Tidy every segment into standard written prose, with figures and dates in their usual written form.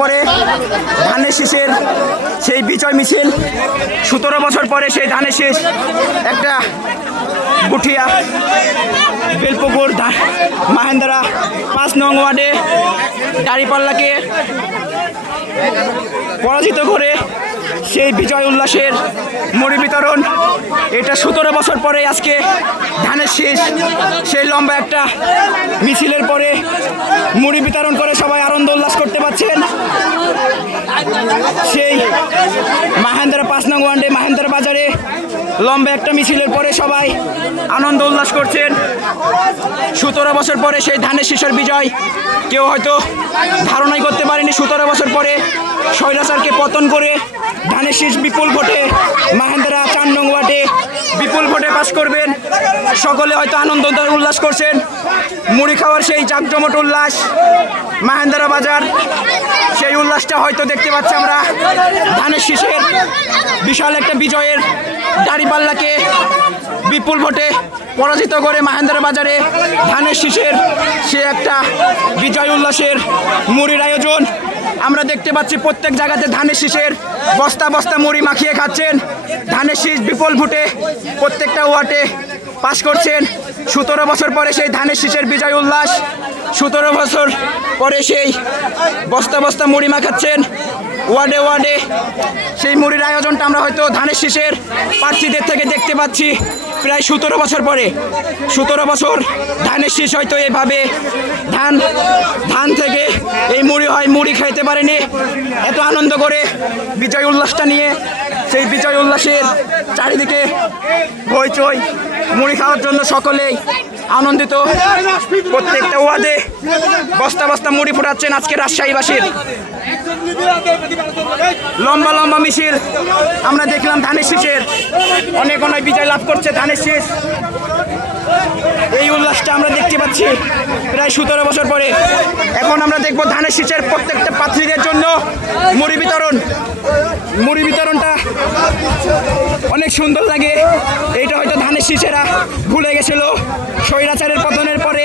পরে ধানের শীষের সেই বিজয় মিছিল, 17 বছর পরে সেই ধানের শীষ একটা গুঠিয়া বেলপুকুর মাহেন্দ্রা 5 নং ওয়ার্ডে দাঁড়িপাল্লাকে পরাজিত করে সেই বিজয় উল্লাসের মুড়ি বিতরণ। এটা 17 বছর পরে আজকে ধানের শীষ সেই লম্বা একটা মিছিলের পরে মুড়ি বিতরণ করে সবাই আনন্দ উল্লাস করতে পারছেন। সেই মাহেন্দ্রা 5 নং ওয়ার্ডে মাহেন্দ্রা বাজারে লম্বা একটা মিছিলের পরে সবাই আনন্দ উল্লাস করছেন। 17 বছর পরে সেই ধানের শীষের বিজয় কেউ হয়তো ধারণাই করতে পারেনি। 17 বছর পরে স্বৈরাচারকে পতন করে ধানের শীষ বিপুল ভোটে মাহেন্দ্রা 4 নং ওয়ার্ডে বিপুল ভোটে পাশ করবেন। সকলে হয়তো আনন্দ উল্লাস করছেন। মুড়ি খাওয়ার সেই জাঁকজমট উল্লাস মাহেন্দ্রা বাজার, সেই উল্লাসটা হয়তো দেখতে পাচ্ছি আমরা। ধানের শীষের বিশাল একটা বিজয়ের দাঁড়িপাল্লাকে বিপুল ভোটে পরাজিত করে মাহেন্দ্রা বাজারে ধানের শীষের সে একটা বিজয় উল্লাসের মুড়ির আয়োজন আমরা দেখতে পাচ্ছি। প্রত্যেক জায়গাতে ধানের শীষের বস্তা বস্তা মুড়ি মাখিয়ে খাচ্ছেন। ধানের শীষ বিপুল ভোটে প্রত্যেকটা ওয়ার্ডে পাশ করছেন। 17 বছর পরে সেই ধানের শীষের বিজয় উল্লাস, 17 বছর পরে সেই বস্তা বস্তা মুড়ি মাখাচ্ছেন ওয়ার্ডে ওয়ার্ডে। সেই মুড়ির আয়োজনটা আমরা হয়তো ধানের শীষের প্রার্থীদের থেকে দেখতে পাচ্ছি প্রায় 17 বছর পরে। 17 বছর ধানের শীষ হয়তো এভাবে ধান থেকে এই মুড়ি হয়, মুড়ি খাইতে পারেনি। এত আনন্দ করে বিজয় উল্লাসটা নিয়ে সেই বিজয় উল্লাসের চারিদিকে হইচই, মুড়ি খাওয়ার জন্য সকলেই আনন্দিত। প্রত্যেকটা ওয়ার্ডে বস্তা বস্তা মুড়ি ফুটাচ্ছেন আজকে রাজশাহীবাসীর। লম্বা লম্বা মিছিল আমরা দেখলাম ধানের শীষের, অনেক অনেক বিজয় লাভ করছে ধানের শীষ। এই উল্লাসটা আমরা দেখতে পাচ্ছি প্রায় 17 বছর পরে। এখন আমরা দেখব ধানের শীষের প্রত্যেকটা প্রার্থীদের জন্য মুড়ি বিতরণ। মুড়ি বিতরণটা অনেক সুন্দর লাগে। এইটা হয়তো ধানের শীষেরা ভুলে গেছিল। স্বৈরাচারের পতনের পরে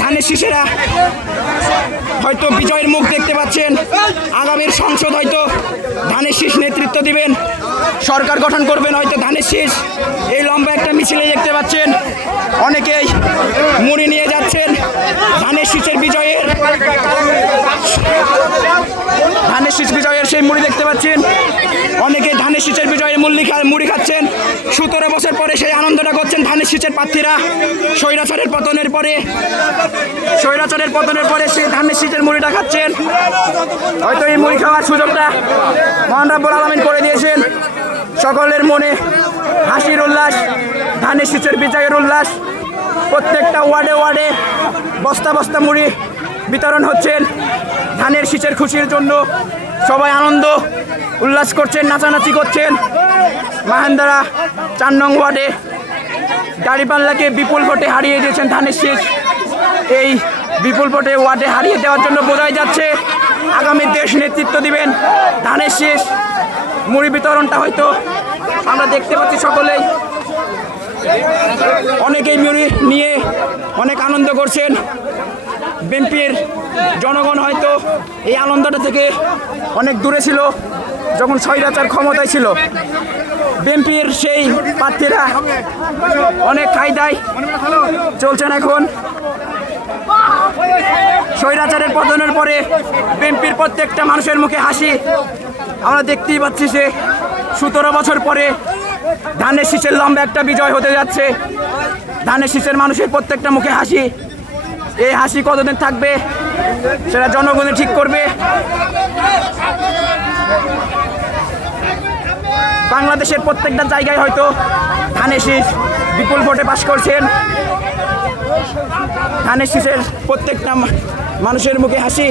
ধানের শীষেরা হয়তো বিজয়ের মুখ দেখতে পাচ্ছেন। আগামীর সংসদ হয়তো ধানের শীষ নেতৃত্ব দিবেন, সরকার গঠন করবেন হয়তো ধানের শীষ। এই লম্বা একটা মিছিলে দেখতে পাচ্ছেন অনেকেই মুড়ি নিয়ে যাচ্ছেন। ধানের শীষের বিজয়ের সেই মুড়ি দেখতে পাচ্ছেন। অনেকে ধানের শীষের বিজয়ের মুড়ি খাচ্ছেন। 17 বছর পরে সেই আনন্দটা করছেন ধানের শীষের প্রার্থীরা। স্বৈরাচারের পতনের পরে সেই ধানের শীষের মুড়িটা খাচ্ছেন। হয়তো এই মুড়ি খাওয়ার সুযোগটা মহান রব্বুল আলামিন করে দিয়েছেন। সকলের মনে হাসির উল্লাস, ধানের শীষের বিজয়ের উল্লাস। প্রত্যেকটা ওয়ার্ডে ওয়ার্ডে বস্তা বস্তা মুড়ি বিতরণ হচ্ছেন ধানের শীষের খুশির জন্য। সবাই আনন্দ উল্লাস করছেন, নাচানাচি করছেন। মাহেন্দ্রা 4 নং ওয়ার্ডে দাঁড়িপাল্লাকে বিপুল ভোটে হারিয়ে দিয়েছেন ধানের শীষ। এই বিপুল ভোটে ওয়ার্ডে হারিয়ে দেওয়ার জন্য বোঝাই যাচ্ছে আগামী দেশ নেতৃত্ব দিবেন ধানের শীষ। মুড়ি বিতরণটা হয়তো আমরা দেখতে পাচ্ছি সকলেই অনেকেই মুড়ি নিয়ে অনেক আনন্দ করছেন। বিএনপির জনগণ হয়তো এই আনন্দটা থেকে অনেক দূরে ছিল যখন স্বৈরাচার ক্ষমতায় ছিল। বিএনপির সেই প্রার্থীরা অনেক কায়দায় চলছেন। এখন স্বৈরাচারের পতনের পরে বিএনপির প্রত্যেকটা মানুষের মুখে হাসি আমরা দেখতেই পাচ্ছি। সে 17 বছর পরে ধানের শীষের লম্বা একটা বিজয় হতে যাচ্ছে। ধানের শীষের মানুষের প্রত্যেকটা মুখে হাসি। এই হাসি কতদিন থাকবে সেটা জনগণে ঠিক করবে। বাংলাদেশের প্রত্যেকটা জায়গায় হয়তো ধানের শীষ বিপুল ভোটে পাশ করছেন। ধানের শীষের প্রত্যেকটা মানুষের মুখে হাসি।